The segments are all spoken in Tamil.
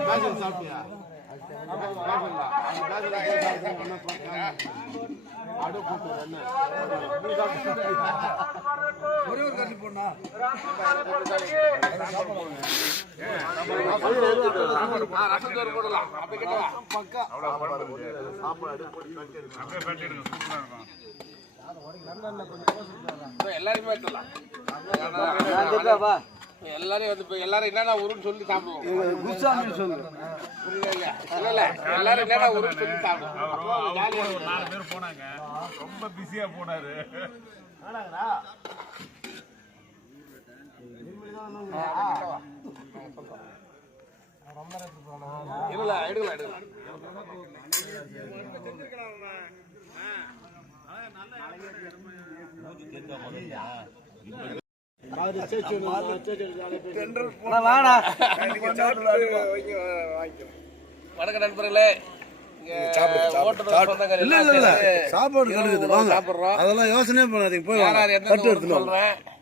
பேசல் சாப்பிட்டியா ஒரே ஒரு கட்டி போடா ரசத்தோடு எல்லாருமே வந்து இப்ப எல்லாரும் என்னென்ன ஊருன்னு சொல்லி சாப்பிடுவோம். குருசாமி சொல்லு? இல்ல, இல்ல. எல்லாரும் என்னென்ன ஊருன்னு சொல்லி சாப்பிடுவோம். அப்போ ஒரு. நாலு பேர் போனாங்க. ரொம்ப பிஸியா போனாரு. இல்ல, எடுக்கலாம் எடுக்கலாம் வணக்கம் நண்பர்களே. சாப்பாடு உணவு வாங்க. சாப்பிடுறோம். அதெல்லாம் யோசனையே பண்ணாதீங்க. போய் யார் யார்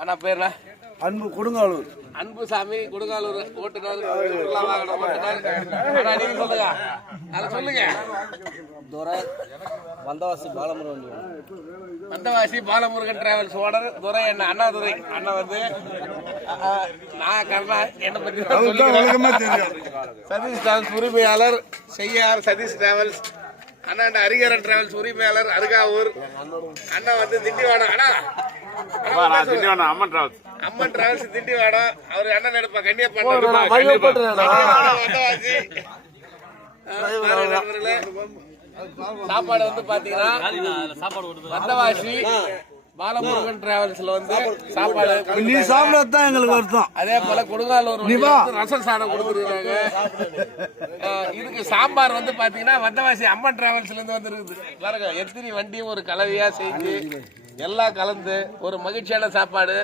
அண்ணா பேர் என்ன அன்பு கொடுங்காலூர். அன்புசாமி கொடுங்காலூர். ஓட்டுநர் நீங்க சொல்லுங்க. அதை சொல்லுங்க. Durai Vandavasi Balamurugan Vandavasi Balamurugan travels owner. துரை என்ன? அண்ணா துரை. அண்ணா வந்து நான் கர்ணா என்ன பத்தி சதீஷ் டிராவல்ஸ் உரிமையாளர் செய்யார் சதீஷ் டிராவல்ஸ் அண்ணா இந்த ஹரிகரன் டிராவல்ஸ் உரிமையாளர் அருகாவூர். அண்ணா வந்து திண்டிவாடம் அண்ணா அண்ணா, நான் திண்டிவனம் அம்மன் டிராவல்ஸ் அம்மன் டிராவல்ஸ் அவர் அண்ணன் எடுப்பா கண்டிப்பா. சாப்பாடு வந்து பாத்தீங்கன்னா வந்தவாசி பாலமுருகன் டிராவல்ஸ்ல வந்து சாப்பாடு நீ சாப்பிடத்தான் எங்களுக்கு வருத்தம். அதே போல கொடுங்காலூர் ரசம் சாதம் கொடுத்துருக்காங்க. இதுக்கு சாம்பார் வந்து பாத்தீங்கன்னா வந்தவாசி அம்மன் டிராவல்ஸ்ல இருந்து வந்துருக்குது. பாருங்க எத்தனை வண்டியும் ஒரு கலவையா செஞ்சு எல்லாம் கலந்து ஒரு மகிழ்ச்சியான சாப்பாடு.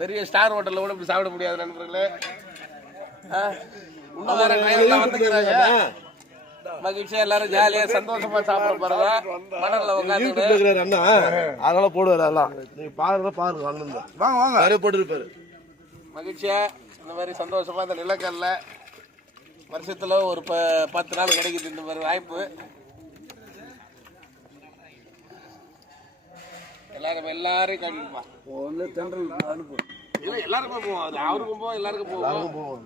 பெரிய ஸ்டார் ஹோட்டல்ல கூட இப்படி சாப்பிட முடியாது நண்பர்களே. இன்னும் வேற வந்துக்கிறாங்க. மகிழ்ச்சியா எல்லாரும் ஜாலியா சந்தோஷமா சாப்பிட பாருங்க மணல்ல உட்காந்து அண்ணா. அதனால போடுவாரு அதெல்லாம். நீங்க பாருங்க பாருங்க அண்ணன். வாங்க வாங்க. நிறைய போட்டுருப்பாரு. மகிழ்ச்சியா? இந்த மாதிரி சந்தோஷமா இந்த நிலக்கல்ல வருஷத்துல ஒரு ப பத்து நாள் கிடைக்குது இந்த மாதிரி வாய்ப்பு. எல்லாரும் எல்லாரையும் கண்டிப்பா. ஒன்று தென்றல் அனுப்பு இல்ல எல்லாருக்கும் போவோம் அது அவருக்கும் போவோம் எல்லாருக்கும் போவோம் போவோம்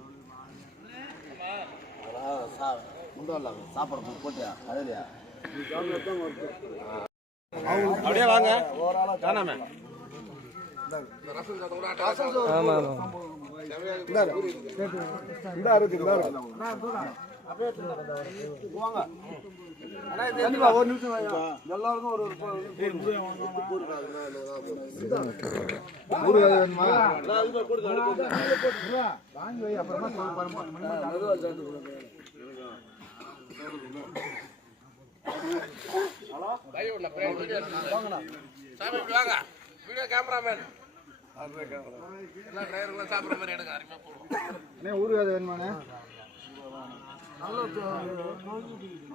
சாப்பாடு போட்டியா அதுலையா அப்படியே வாங்க. இருக்கு. இந்த அறுபத்தி ஒரு நிமிஷம் எல்லாருக்கும் ஒரு ஒரு விடல, பின்னாடி வீடியோ வாங்க. வீடியோ கேமராமேன் எல்லாம் டிரைவருக்குலாம் சாப்பிட்ற மாதிரி எடுங்க